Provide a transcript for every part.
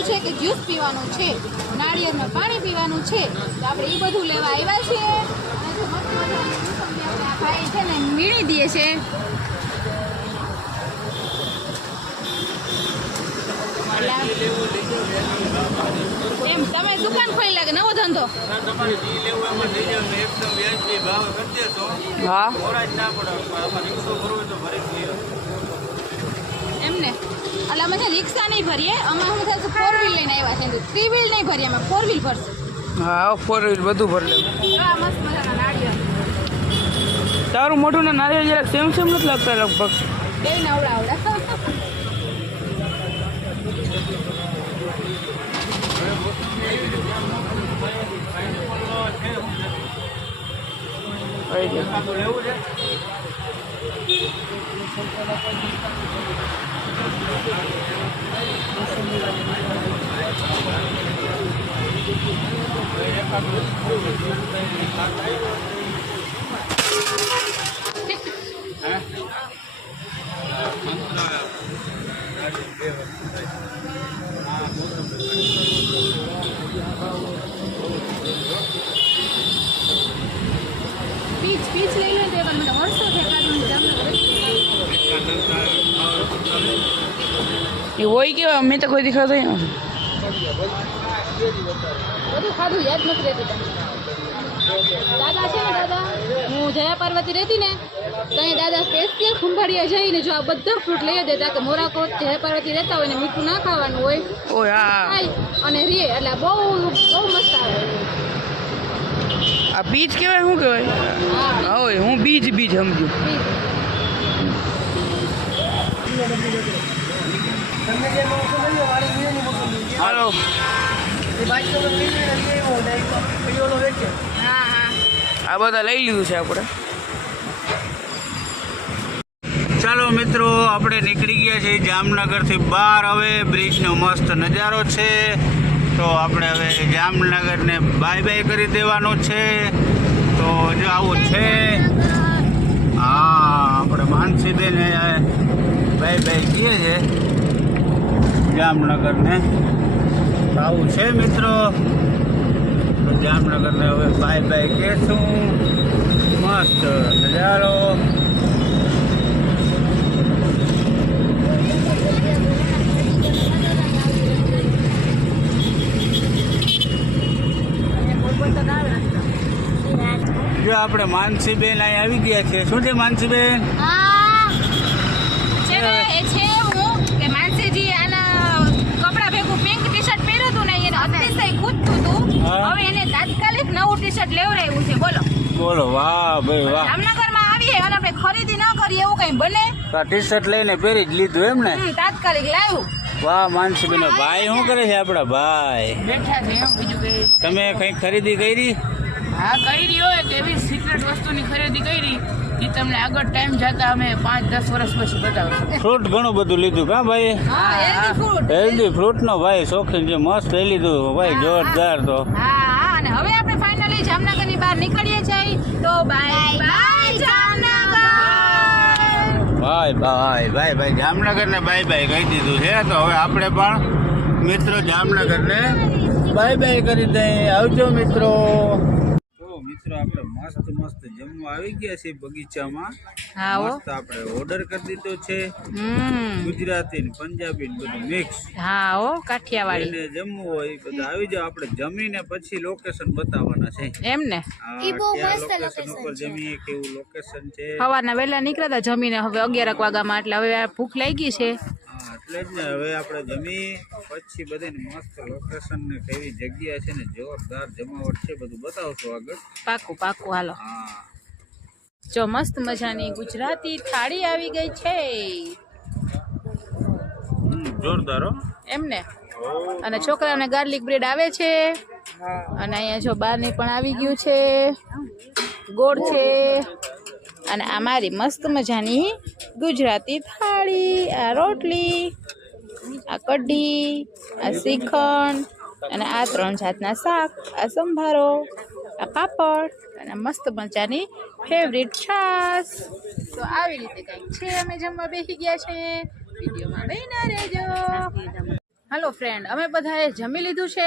કીધું છે કે જ્યુસ પીવાનું છે, નાળિયેરનું પાણી પીવાનું છે, તો આપણે એ બધું લેવા આવ્યા છીએ. અને જો મસ્ત મજાની મોસંબી આપણે આ ભાઈ છે ને વીણી દે છે. એમ તમે દુકાન ખોલી લાગે નવો ધંધો? હા એમને એટલે અમે છે રિક્ષા નહીં ભરીએ, અમે શું થાય 4 વ્હીલ લઈને આવ્યા છે. 3 વ્હીલ નહીં ભરીએ, અમે 4 વ્હીલ ભરશું. હા 4 વ્હીલ બધું ભરી લેવું. એવા મસ્ત મજાના નાળિયેર તારું મોઢું ને નારિયેળ જરાક સેમ નથી લાગતા લગભગ. બે નવડા આવડા. પીચ લઈ લો તે પણ મને વર્ષો છે એ હોય કેવા મેં તો કોઈ દેખાતો નથી. બધું ખાધું યાદ નથી રહેતું. દાદા છે ને દાદા, હું જયા પાર્વતી રહેતી ને તો અહીં દાદા સ્પેશિયલ ખંભાળિયા જઈને જો આ બધા ફ્રૂટ લઈ દેતા કે મોરાકો જયા પાર્વતી રહેતા હોય ને મીઠું ના ખાવાનું હોય ઓય હા ખાય અને રે એટલે બહુ બહુ મસ્ત આવે. આ બીજ કહેવાય શું કહેવાય? હા હોય હું બીજ સમજુ. હાલો હા હા આ બધા લઈ લીધું છે આપણે. ચાલો મિત્રો આપણે નીકળી ગયા છીએ જામનગરથી બહાર. હવે બ્રિજનો મસ્ત નજારો છે તો આપણે હવે જામનગરને બાય બાય કરી દેવાનું છે. તો જો આવું છે. હા આપણે માનસીબેને બાય બાય કહીએ છે જામનગરને. આવું છે મિત્રો. તો જામનગરને હવે બાય બાય કહેશું. મસ્ત નજારો. જો આપણે માનસીબેન અહીં આવી ગયા છે. શું છે માનસીબેન? છે ને એ છે હું કે માનસીજી આના કપડા ભેગું પિંક ટી-શર્ટ પહેર્યું હતું ને એને અતિશય ખૂટતું હતું. હવે એને તાત્કાલિક નવું ટી-શર્ટ લેવડાવ્યું છે. બોલો બોલો વાહ ભાઈ વાહ. જામનગરમાં આવીએ અને આપણે ખરીદી ન કરીએ એવું કઈ બને? ટી શર્ટ લઈને પહેરી જ લીધું એમ ને? તાત્કાલિક લાવ્યું. વાહ માનસીબેન. ભાઈ શું કરે છે આપણા ભાઈ? બેઠા છે એમ બીજું કઈ. તમે કઈ ખરીદી કરી? હા કરી હોય કે એવી સિક્રેટ વસ્તુની ખરીદી કરી એ તમને આગળ ટાઈમ જતા અમે 5-10 વર્ષ પછી બતાવશું. ફ્રૂટ ઘણું બધું લીધું કા ભાઈ? હા હેલ્ધી ફૂડ. હેલ્ધી ફ્રૂટ નો ભાઈ શોખીન છે. મસ્ત લઈ લીધું ભાઈ જોરદાર. તો હા અને હવે આપણે ફાઇનલી જામનગરની બહાર નીકળીએ છીએ. તો બાય બાય જામનગર. ભાઈ ભાઈ ભાઈ ભાઈ જામનગર ને બાય બાય કહી દીધું છે. તો હવે આપણે પણ મિત્રો જામનગર ને બાય બાય કરી દઈએ. આવજો મિત્રો. મિત્રો આપણે મસ્ત જમવા આવી ગયા છીએ બગીચામાં. મસ્ત આપણે ઓર્ડર કરી દીધો છે. ગુજરાતી ને પંજાબી ને બધું મિક્સ. હા ઓ કાઠિયાવાડી ને જમવું હોય બધું આવી જાવ. આપણે જમીને પછી લોકેશન બતાવવાના છે એમ ને. લોકેશન ઉપર જમીએ કેવું લોકેશન છે. સવારના વહેલા નીકળ્યા હતા જમીને. હવે 11 વાગ્યામાં એટલે હવે ભૂખ લાગી છે. એટલે જ ને હવે આપણે જમી પછી બધાને મસ્ત લોકેશન ને કેવી જગ્યા છે ને જોરદાર જમાવટ છે બધું બતાવશું આગળ. પાકું હાલો. જો મસ્ત મજાની ગુજરાતી થાળી આવી ગઈ છે. જોરદાર એમ ને. અને છોકરાઓને ગાર્લિક બ્રેડ આવે છે. અને અહીંયા જો બારની પણ આવી ગયું છે. ગોળ છે. અને આ મારી મસ્ત મજાની ગુજરાતી થાળી. આ રોટલી, આ કઢી, આ શ્રીખંડ અને આ 3 જાતના શાક, આ સંભારો, આ પાપડ અને મસ્ત મજાની ફેવરિટ છાશ. તો આવી રીતે કંઈક છે. અમે જમવા બેસી ગયા છે. વિડીયોમાં બન્યા રહેજો. હાલો ફ્રેન્ડ, અમે બધાએ જમી લીધું છે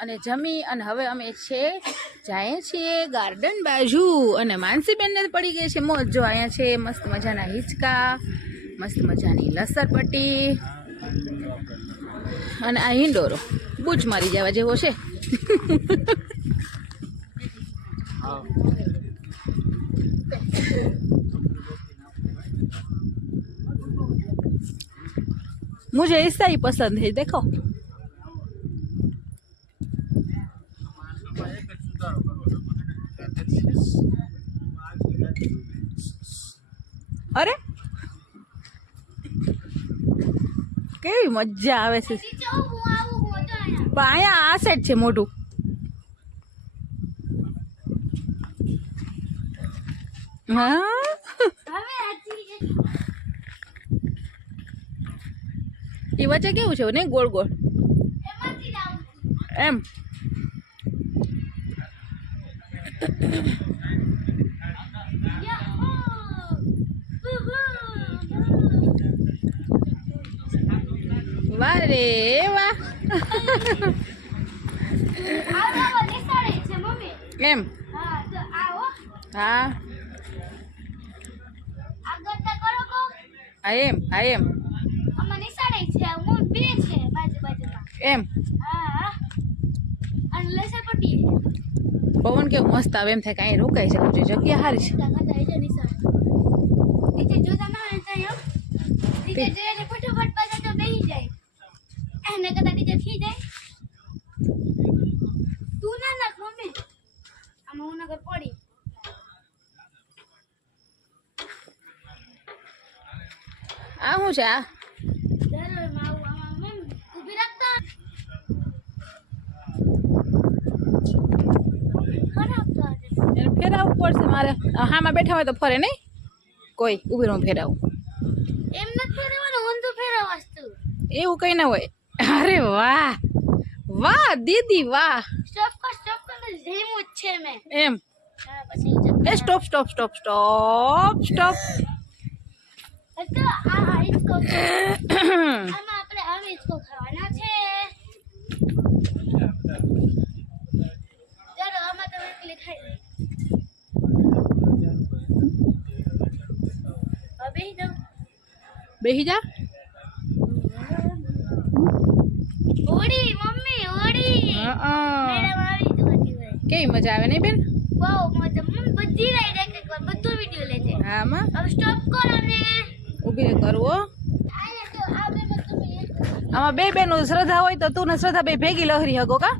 અને જમી અને હવે અમે જઈએ છીએ ગાર્ડન બાજુ. અને માનસીબેનને પડી ગઈ છે મોજ. જો અહીંયા છે મસ્ત મજાના હિંચકા, મસ્ત મજાની લસરપટ્ટી અને આ હિંડોરો બૂચ મારી જવા જેવો છે. मुझे ऐसा ही पसंद है. देखो अरे કેવી મજા આવે છે. પણ અહીંયા આ સાઈડ છે મોટું. હા એ વચ્ચે કેવું છે ને ગોળ ગોળ એમ. વાહ રે વાહ. એમ હા હા એમ હા એમ એમ. પવન કેવું મસ્ત આવે એમ થાય કે અહીં રોકાઈ જવું જોઈએ. જગ્યા સારી છે. આ શું છે? આ ફેરવવું પડશે મારે. હામાં બેઠા હોય તો ફરે નહીં કોઈ. ઉભી રહું ફેરવું. એમ નથી ફેરવવાનું, ઊંધું ફેરવવાનું વસ્તુ. એવું કઈ ના હોય. અરે વાહ વાહ દીદી વાહ. સ્ટોપ કર ધીમું જ છે મેં. એમ હા પછી એ stop stop stop stop stop. તો આ હિંચકો આમાં આપણે આ હિંચકો ખાવાના છે. ચાલો આમાં તમે એકલી ખાઈ લે. બેહી જા. Audi mummy Audi. મેડમ આવી તો હતી ભાઈ. કેવી મજા આવે નહીં બેન? બહુ મજા. મમ્મી બધી રાઈડ એક વાર બધું વિડિયો લે છે. હા માં હવે સ્ટોપ કરો ને. ઊભી કરવો. આને તો આ બે માં તમે એક આમાં બે બેનું શ્રદ્ધા હોય તો તું ને શ્રદ્ધા બે ભેગી લહરી હગો કા?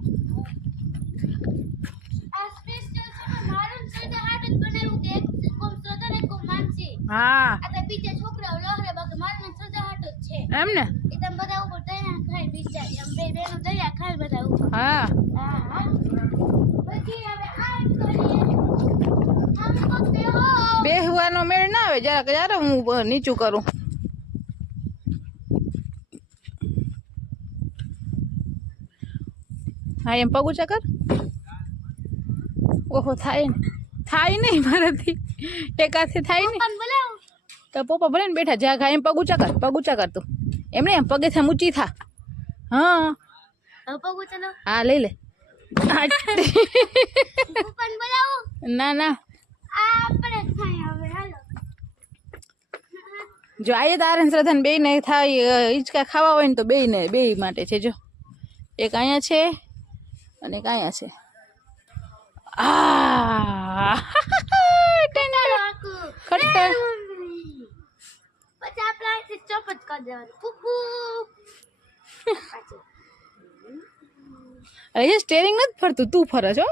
આ સ્પેશિયલ છે મારું શ્રદ્ધા હાટ જ બનાવ્યું કે એક કોમ શ્રદ્ધા ને કોમ માનસી. હા આ તો બીજા છોકરાઓ લહરે બાકી મારું શ્રદ્ધા હાટ જ છે. એમ ને. એકદમ બધા ઉપર દયા ખાઈ બીજા એમ બે બેનો દયા ખાઈ બધા ઉપર. હા હા પછી હવે આ કરીએ. આમ કોકે હો બેહવાનો મેળ ના આવે. જરા હું નીચું કરું. હા એમ પગ ઊંચા કર. ઓહો થાય ને. થાય નહીં મારાથી. એક હાથે થાય ને. પણ બોલાવ તો પપ્પા ભલે ને બેઠા જા. એમ પગ ઊંચા કર તું. એમને એમ પગે થી ઊંચી થા. હા હવે પગું ચલો હા લઈ લે. પણ બોલાવ ના ના આ આપણે ખાઈ હવે હાલો. જો આયે તારે શ્રદ્ધા બે ને થાય હિંચકા ખાવા હોય ને તો બે માટે છે. જો એક અહીંયા છે અને એક અહીંયા છે. આ ખટ્ટા. પછી આપણે અહીંથી ચોપટ કરી દેવાનું. કુકુ અરે સ્ટેરિંગ નથી ફરતું, તું ફરે છો.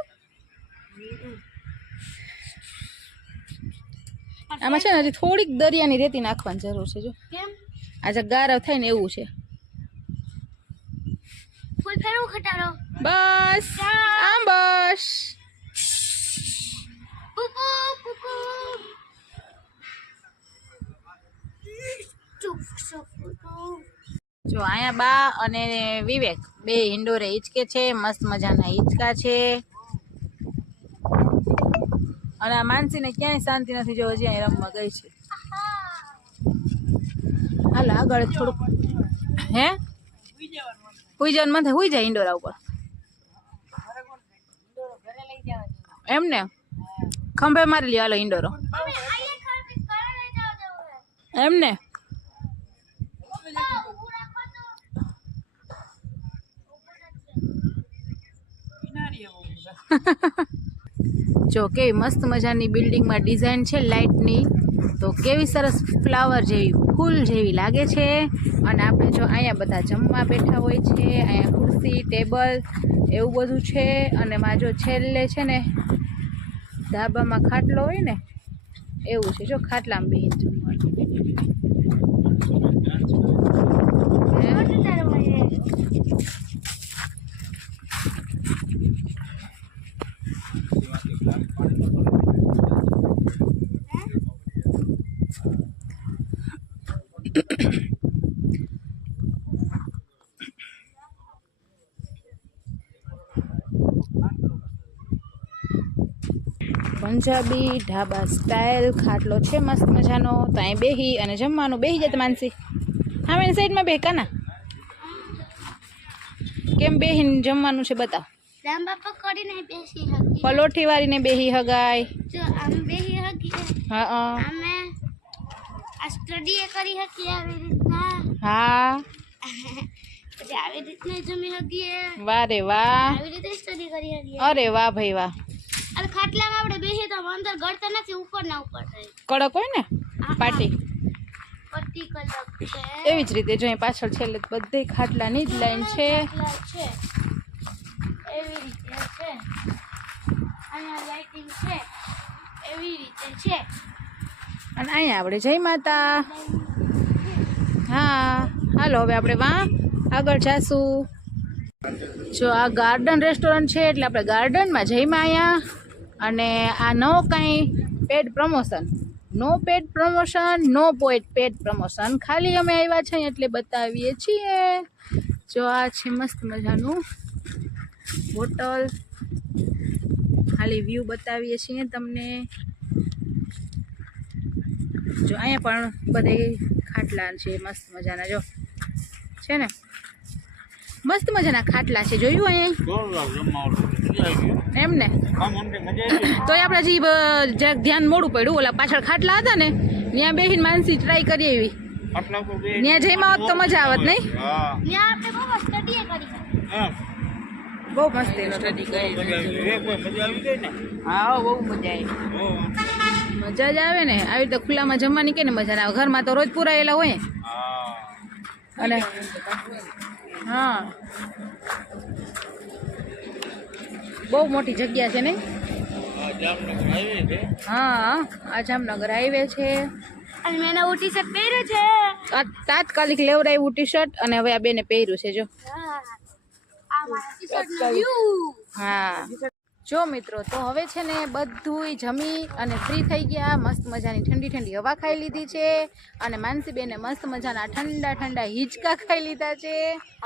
આમાં છે ને હજી થોડીક દરિયાની રેતી નાખવાની જરૂર છે. જો કેમ આજે ગારવ થાય ને એવું છે. ફૂલ ફેરવું ખટારો. બસ આમ બસ. કુકુ કુકુ ચૂપ ચૂપ કુકુ. જો અહીંયા બા અને વિવેક બે હિંડોરે હિંચકે છે. મસ્ત મજાના હિંચકા છે. અને આ માનસીને ક્યાંય શાંતિ નથી. જો હજી અહીં રમવા ગઈ છે. હાલ આગળ થોડુંક. હે હુઈ જવાનું મન થાય હુઈ જાય ઇન્ડોરા ઉપર એમ ને ખંભે મારી લ્યો હાલો ઇન્ડોરો મમ્મી અહીંયા ખરીદી કરે લઈ જાવ જવું છે એમ ને ઊભું રાખો તો જો કેવી મસ્ત મજાની બિલ્ડિંગમાં ડિઝાઇન છે લાઇટની તો કેવી સરસ ફ્લાવર જેવી ફૂલ જેવી લાગે છે અને આપણે જો અહીંયા બધા જમવા બેઠા હોય છે અહીંયા ખુરશી ટેબલ એવું બધું છે અને માં જો છેલ્લે છે ને ધાબામાં ખાટલો હોય ને એવું છે જો ખાટલામાં બેહીને જમવાનું મોટું તારું હોય પંજાબી ઢાબા સ્ટાઇલ ખાટલો છે મસ્ત મજાનો તો અહીં બેહી અને જમવાનું બેહી જાય માનસી હા મેં સાઈડમાં બેહ કાના કેમ બેહીને જમવાનું છે બતાવ લાંબા પકડીને બેસી હકી પલોઠી વાળીને બેહી હગાય જો આમ બેસી હકી હા અમે આ સ્ટડી કરી હકી આવી રીતના હા પછી આવી રીતના જમી હકીએ વાહ રે વાહ આવી રીતે સ્ટડી કરી હકીએ અરે વાહ ભાઈ વાહ અને ખાટલામાં આપણે બેસીએ તો અંદર ગળતા નથી ઉપર ના ઉપર થાય કડક હોય ને પાટી પટ્ટી કલર છે એવી જ રીતે જો અહીં પાછળ છેલ્લે બધી ખાટલાની જ લાઈન છે ખાટલા છે એવી રીતે છે અહીંયા લાઇટિંગ છે એવી રીતે છે અને અહીંયા આપણે જય માતા હા હાલો હવે આપણે આગળ જાશું જો આ ગાર્ડન રેસ્ટોરન્ટ છે એટલે આપણે ગાર્ડનમાં જઈમાં અહીંયા અને આ નો કાંઈ પેડ પ્રમોશન નો પેડ પ્રમોશન નો પેડ પ્રમોશન ખાલી અમે આવ્યા છીએ એટલે બતાવીએ છીએ જો આ છે મસ્ત મજાનું હોટલ ખાલી વ્યૂ બતાવીએ છીએ તમને જો અહીંયા પણ બધે ખાટલા છે મસ્ત મજાના જો છે ને મસ્ત મજાના ખાટલા છે જોયું અહીંયા એમ ને તો આપણે હજી જરાક ધ્યાન મોડું પડ્યું ઓલા પાછળ ખાટલા હતા ને ત્યાં બેહીને માનસી ટ્રાય કરી એવી ત્યાં જઈમાં હોત તો મજા આવત નહીં ત્યાં આપણે બહુ સ્ટડી કરી બહુ મસ્ત સ્ટડી કરી હા બહુ મજા આવી મજા જ આવે ને આવી રીતે ખુલ્લામાં જમવાની કે ને મજા ના આવે ઘરમાં તો રોજ પુરાયેલા હોય અને હા બહુ મોટી જગ્યા છે ને હા આ જામનગર હાઈવે છે અને મેં નવું ટી શર્ટ પહેર્યું છે આ તાત્કાલિક લેવડાવ્યું ટી શર્ટ અને હવે આ બેને પહેર્યું છે જો આ મારા ટી શર્ટનો વ્યૂ હા જો મિત્રો તો હવે છે ને બધુંય જમી અને ફ્રી થઈ ગયા મસ્ત મજાની ઠંડી ઠંડી હવા ખાઈ લીધી છે અને માનસીબેને મસ્ત મજાના ઠંડા ઠંડા હિંચકા ખાઈ લીધા છે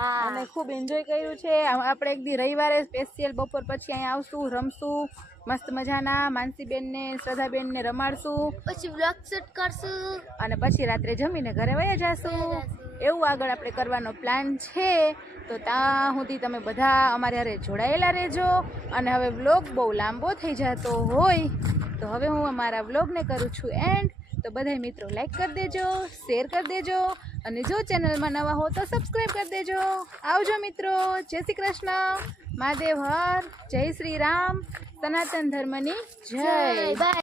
અને ખૂબ એન્જોય કર્યું છે આપણે એક દી રવિવારે સ્પેશિયલ બપોર પછી અહીંયા આવશું રમશું મસ્ત મજાના માનસીબેનને શ્રદ્ધાબેનને રમાડશું પછી વ્લોગ શૂટ કરશું અને પછી રાત્રે જમીને ઘરે વયા જશું એવું આગળ આપણે કરવાનો પ્લાન છે તો ત્યાં સુધી તમે બધા અમારે હારે જોડાયેલા રહેજો અને હવે વ્લોગ બહુ લાંબો થઈ જતો હોય તો હવે હું અમારા વ્લોગને કરું છું એન્ડ તો બધા મિત્રો લાઈક કરી દેજો શેર કરી દેજો અને જો ચેનલમાં નવા હો તો સબસ્ક્રાઈબ કરી દેજો આવજો મિત્રો જય શ્રી કૃષ્ણ મહાદેવ હર જય શ્રી રામ સનાતન ધર્મની જય બાય